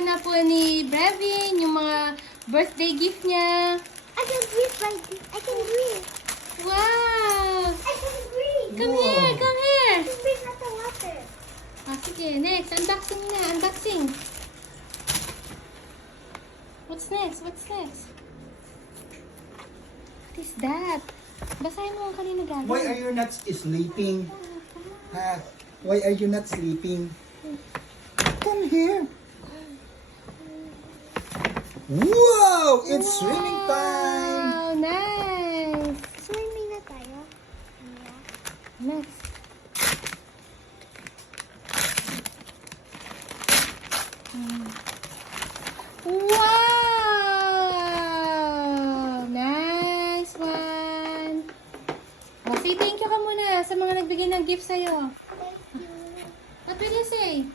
na po ni Brevin yung mga birthday gift niya. I can breathe like this. I can breathe. Wow! I can breathe. Come here, come here. I can breathe like the water. Sige, next. Unboxing na, unboxing. What's next? What's next? What is that? Basahin mo ang kanina galing. Why are you not sleeping? Ha? Why are you not sleeping? Come here. Wow! It's swimming time! Wow, nice. Swimming na tayo. Next. Wow! Nice one. Say thank you ka muna sa mga nagbigay ng gift sa'yo. Thank you. What will you say?